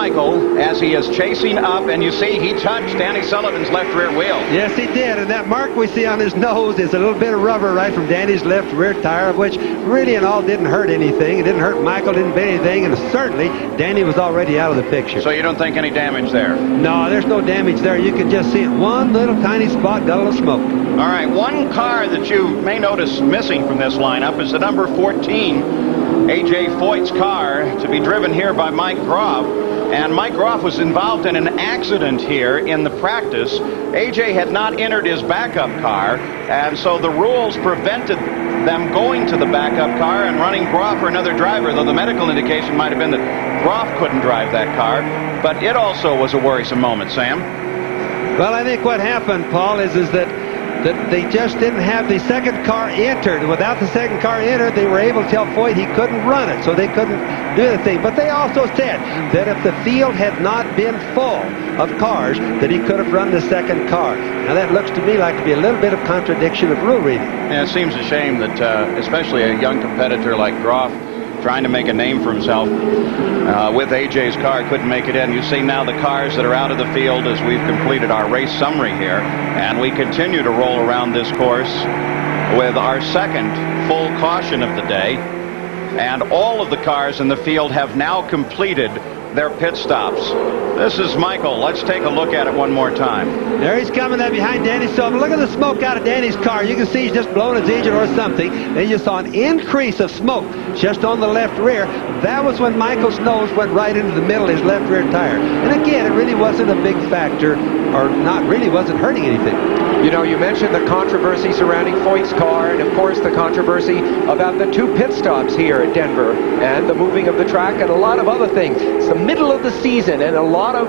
Michael as he is chasing up, and you see he touched Danny Sullivan's left rear wheel. Yes, he did, and that mark we see on his nose is a little bit of rubber right from Danny's left rear tire, which really and all didn't hurt anything. It didn't hurt Michael, didn't do anything, and certainly Danny was already out of the picture. So you don't think any damage there? No, there's no damage there. You can just see it. One little tiny spot, got a little smoke. All right, one car that you may notice missing from this lineup is the number 14, A.J. Foyt's car, to be driven here by Mike Groff. And Mike Groff was involved in an accident here in the practice. A.J. had not entered his backup car, and so the rules prevented them going to the backup car and running Groff or another driver, though the medical indication might have been that Groff couldn't drive that car. But it also was a worrisome moment, Sam. Well, I think what happened, Paul, is that they just didn't have the second car entered. Without the second car entered, they were able to tell Foyt he couldn't run it, so they couldn't do the thing. But they also said that if the field had not been full of cars, that he could have run the second car. Now that looks to me like to be a little bit of contradiction of rule reading. Yeah, it seems a shame that especially a young competitor like Groff, trying to make a name for himself with A.J.'s car, couldn't make it in. You see now the cars that are out of the field as we've completed our race summary here, and we continue to roll around this course with our second full caution of the day, and all of the cars in the field have now completed their pit stops. This is Michael. Let's take a look at it one more time. There he's coming up behind Danny Sullivan. Look at the smoke out of Danny's car. You can see he's just blowing his engine or something. Then you saw an increase of smoke just on the left rear. That was when Michael's nose went right into the middle of his left rear tire. And again, it really wasn't a big factor, or not really wasn't hurting anything. You know, you mentioned the controversy surrounding Foyt's car, and of course the controversy about the 2 pit stops here at Denver, and the moving of the track, and a lot of other things. It's the middle of the season, and a lot of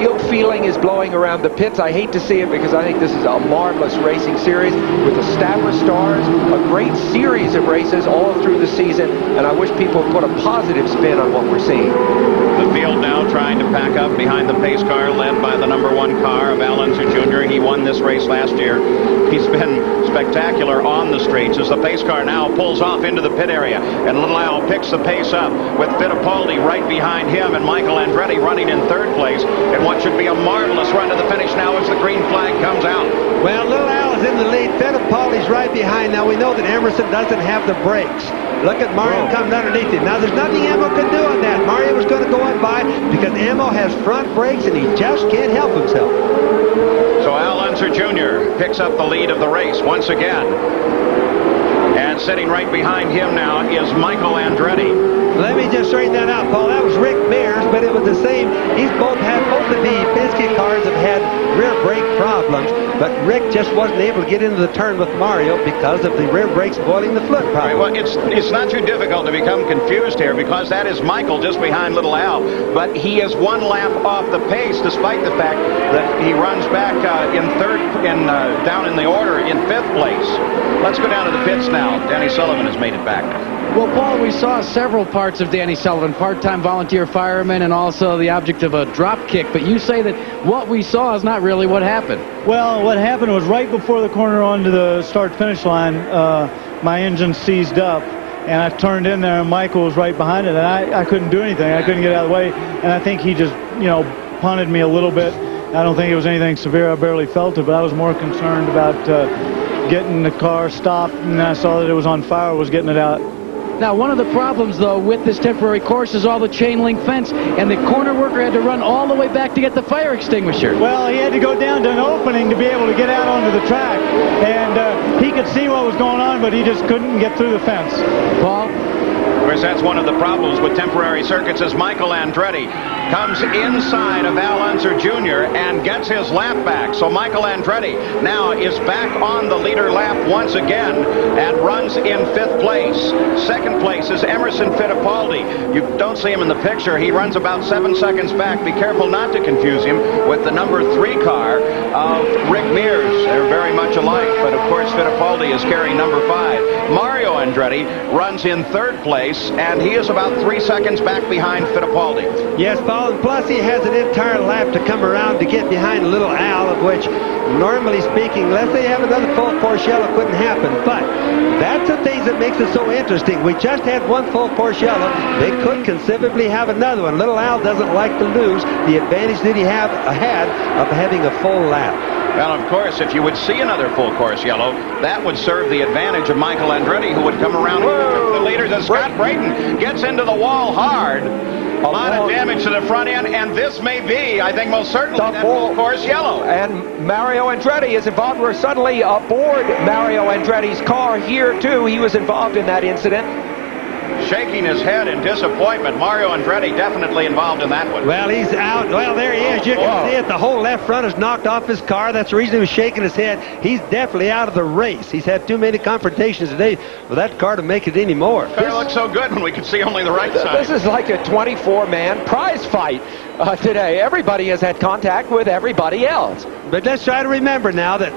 ill feeling is blowing around the pits. I hate to see it, because I think this is a marvelous racing series with the established stars, a great series of races all through the season, and I wish people would put a positive spin on what we're seeing. The field now trying to pack up behind the pace car led by the number 1 car of Al Unser Jr. He won this race last year. He's been spectacular on the straights as the pace car now pulls off into the pit area, and Little Al picks the pace up with Fittipaldi right behind him, and Michael Andretti running in 3rd place in what should be a marvelous run to the finish now as the green flag comes out. Well, Little Al is in the lead. Fittipaldi's right behind. Now we know that Emerson doesn't have the brakes. Look at Mario coming underneath him. Now there's nothing Emo can do on that. Mario was going to go on by because Emo has front brakes and he just can't help himself. So Al Unser Jr. picks up the lead of the race once again. And sitting right behind him now is Michael Andretti. Let me just straighten that out, Paul. That was Rick Mears, but it was the same. Both of the Penske cars have had rear brake problems, but Rick just wasn't able to get into the turn with Mario because of the rear brakes spoiling the fluid problem. Well, it's not too difficult to become confused here, because that is Michael just behind Little Al, but he is 1 lap off the pace, despite the fact that he runs back down in the order in 5th place. Let's go down to the pits now. Danny Sullivan has made it back. Well, Paul, we saw several parts of Danny Sullivan, part-time volunteer fireman and also the object of a drop kick. But you say that what we saw is not really what happened. Well, what happened was right before the corner onto the start-finish line, my engine seized up, and I turned in there, and Michael was right behind it, and I couldn't do anything. I couldn't get out of the way, and I think he just, punted me a little bit. I don't think it was anything severe. I barely felt it, but I was more concerned about getting the car stopped, and I saw that it was on fire, was getting it out. Now, one of the problems, though, with this temporary course is all the chain link fence, and the corner worker had to run all the way back to get the fire extinguisher. Well, he had to go down to an opening to be able to get out onto the track, and he could see what was going on, but he just couldn't get through the fence. Paul? Of course, that's one of the problems with temporary circuits, as Michael Andretti comes inside of Al Unser Jr. and gets his lap back. So Michael Andretti now is back on the leader lap once again and runs in 5th place. 2nd place is Emerson Fittipaldi. You don't see him in the picture. He runs about 7 seconds back. Be careful not to confuse him with the number 3 car of Rick Mears. They're very much alike, but of course Fittipaldi is carrying number 5. Mario Andretti runs in third place, and he is about 3 seconds back behind Fittipaldi. Yes, Paul, and plus he has an entire lap to come around to get behind little Al, of which, normally speaking, unless they have another full course yellow, couldn't happen. But that's the things that makes it so interesting. We just had one full course yellow. They could conceivably have another one. Little Al doesn't like to lose the advantage that he had of having a full lap. Well, of course, if you would see another full course yellow, that would serve the advantage of Michael Andretti, who would come around with the leaders as Scott Brayton gets into the wall hard. A lot of damage to the front end, and this may be, I think, most certainly that full course yellow. And Mario Andretti is involved. We're suddenly aboard Mario Andretti's car here, too. He was involved in that incident. Shaking his head in disappointment. Mario Andretti definitely involved in that one. Well, he's out. Well, there he is. You can see it. The whole left front is knocked off his car. That's the reason he was shaking his head. He's definitely out of the race. He's had too many confrontations today for that car to make it anymore. The car looks so good when we can see only the right side. This is like a 24-man prize fight today. Everybody has had contact with everybody else. But let's try to remember now that...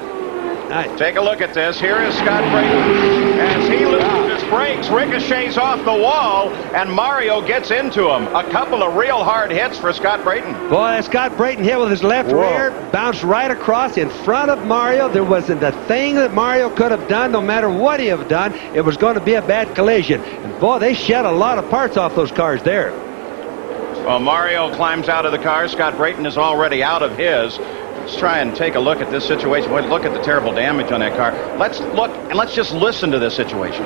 Take a look at this. Here is Scott Brayton. As he loses his brakes, ricochets off the wall, and Mario gets into him. A couple of real hard hits for Scott Brayton. Boy, that Scott Brayton hit with his left rear, bounced right across in front of Mario. There wasn't a thing that Mario could have done, no matter what he have done. It was going to be a bad collision. And boy, they shed a lot of parts off those cars there. Well, Mario climbs out of the car. Scott Brayton is already out of his. Let's try and take a look at this situation. Boy, look at the terrible damage on that car. Let's look and let's just listen to this situation.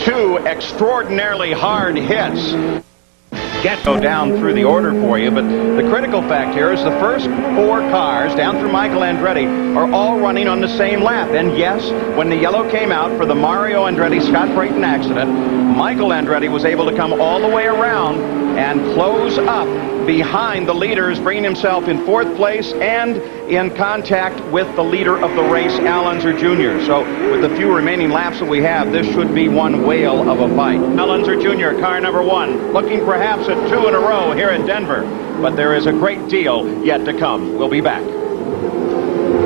Two extraordinarily hard hits. Go down through the order for you, but the critical fact here is the first four cars down through Michael Andretti are all running on the same lap. And yes, when the yellow came out for the Mario Andretti-Scott Brayton accident, Michael Andretti was able to come all the way around and close up behind the leaders, bringing himself in fourth place and in contact with the leader of the race, Al Unser Jr. So with the few remaining laps that we have, this should be one whale of a fight. Al Unser Jr., car number one, looking perhaps at two in a row here at Denver. But there is a great deal yet to come. We'll be back.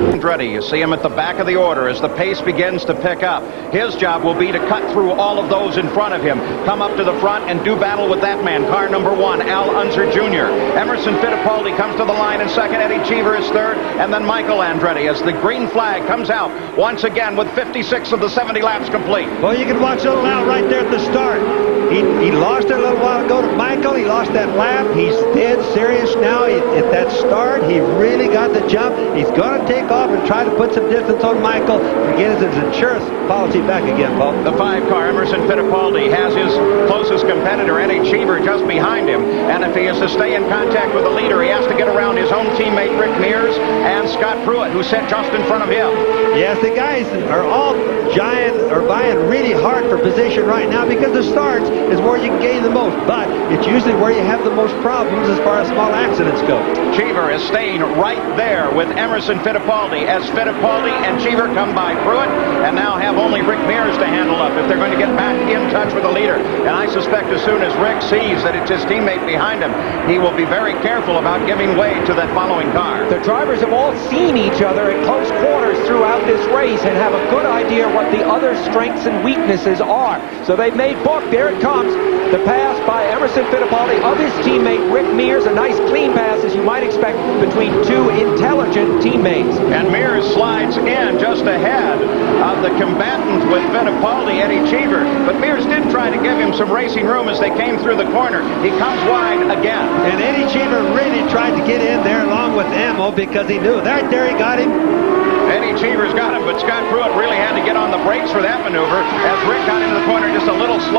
Andretti, you see him at the back of the order as the pace begins to pick up. His job will be to cut through all of those in front of him, come up to the front and do battle with that man, car number one, Al Unser Jr. Emerson Fittipaldi comes to the line in second. Eddie Cheever is third, and then Michael Andretti as the green flag comes out once again with 56 of the 70 laps complete. Well, you can watch little Al right there at the start. He lost it a little while ago to Michael. He lost that lap. He's dead serious now. At that start, he really got the jump. He's going to take off and try to put some distance on Michael to get his insurance policy back again, Paul. The 5-car, Emerson Fittipaldi, has his closest competitor, Eddie Cheever, just behind him. And if he is to stay in contact with the leader, he has to get around his own teammate, Rick Mears, and Scott Pruitt, who sat just in front of him. Yes, the guys are all buying really hard for position right now because the starts is where you can gain the most, but it's usually where you have the most problems as far as small accidents go. Cheever is staying right there with Emerson Fittipaldi as Fittipaldi and Cheever come by Pruitt and now have only Rick Mears to handle up if they're going to get back in touch with the leader. And I suspect as soon as Rick sees that it's his teammate behind him, he will be very careful about giving way to that following car. The drivers have all seen each other at close quarters throughout this race and have a good idea what the other strengths and weaknesses are. So they've made book. There it comes. The pass by Emerson Fittipaldi of his teammate Rick Mears. A nice clean pass, as you might expect, between two intelligent teammates. And Mears slides in just ahead of the combatant with Fittipaldi, Eddie Cheever. But Mears did try to give him some racing room as they came through the corner. He comes wide again. And Eddie Cheever really tried to get in there along with Ammo because he knew right there he got him. Eddie Cheever's got him, but Scott Pruitt really had to get on the brakes for that maneuver as Rick got into the corner just a little slow.